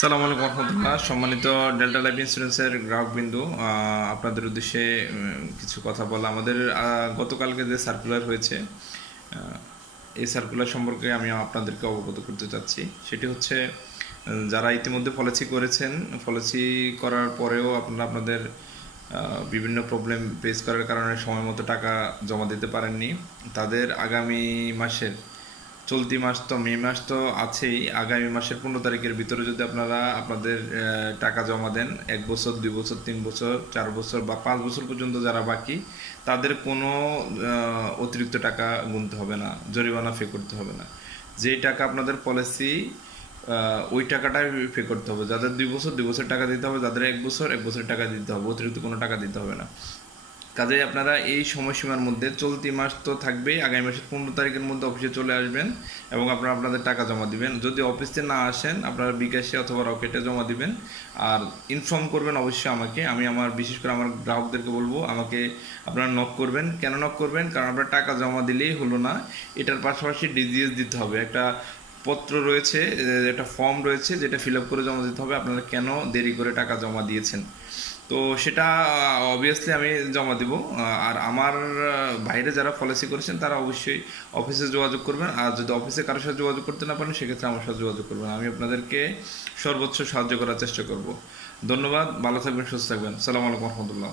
সালাম আলাইকুম রহমতুল্লাহ। সম্মানিত ডেল্টা লাইফ ইন্স্যুরেন্সের গ্রাহকবৃন্দু, আপনাদের উদ্দেশ্যে কিছু কথা বলা। আমাদের গতকালকে যে সার্কুলার হয়েছে, এই সার্কুলার সম্পর্কে আমি আপনাদেরকে অবগত করতে চাচ্ছি। সেটি হচ্ছে, যারা ইতিমধ্যে পলিসি করেছেন, পলিসি করার পরেও আপনারা আপনাদের বিভিন্ন প্রবলেম ফেস করার কারণে সময় মতো টাকা জমা দিতে পারেননি, তাদের আগামী মাসের, চলতি মাস তো মে মাস তো আছেই, আগামী মাসের 15 তারিখের ভিতরে যদি আপনারা আপনাদের টাকা জমা দেন, 1 বছর, 2 বছর, 3 বছর, 4 বছর বা 5 বছর পর্যন্ত যারা বাকি, তাদের কোনো অতিরিক্ত টাকা গুনতে হবে না, জরিমানা পে করতে হবে না। যেই টাকা আপনাদের পলিসি, ওই টাকাটাই পে করতে হবে। যাদের 2 বছর, 2 বছর টাকা দিতে হবে, যাদের 1 বছর, 1 বছর টাকা দিতে হবে, অতিরিক্ত কোনো টাকা দিতে হবে না। কাজেই আপনারা এই সময়সীমার মধ্যে, চলতি মাস তো থাকবেই, আগামী মাসের 15 তারিখের মধ্যে অফিসে চলে আসবেন এবং আপনারা আপনাদের টাকা জমা দিবেন। যদি অফিসে না আসেন, আপনারা বিকাশে অথবা রকেটে জমা দিবেন। আর ইনফর্ম করবেন অবশ্যই আমাকে। আমি আমার, বিশেষ করে আমার গ্রাহকদেরকে বলবো, আমাকে আপনারা নক করবেন। কেন নক করবেন? কারণ আপনারা টাকা জমা দিলেই হলো না, এটার পাশাপাশি ডিজিএস দিতে হবে। একটা পত্র রয়েছে, একটা ফর্ম রয়েছে, যেটা ফিল আপ করে জমা দিতে হবে, আপনারা কেন দেরি করে টাকা জমা দিয়েছেন। তো সেটা অবভিয়াসলি আমি জমা দিব। আর আমার বাইরে যারা পলিসি করেছেন, তারা অবশ্যই অফিসে যোগাযোগ করবেন। আর যদি অফিসে কারোর সাথে যোগাযোগ করতে না পারেন, সেক্ষেত্রে আমার সাথে যোগাযোগ করবেন। আমি আপনাদেরকে সর্বোচ্চ সাহায্য করার চেষ্টা করব। ধন্যবাদ। ভালো থাকবেন, সুস্থ থাকবেন। সালাম আলাইকুম রহমতুল্লাহ।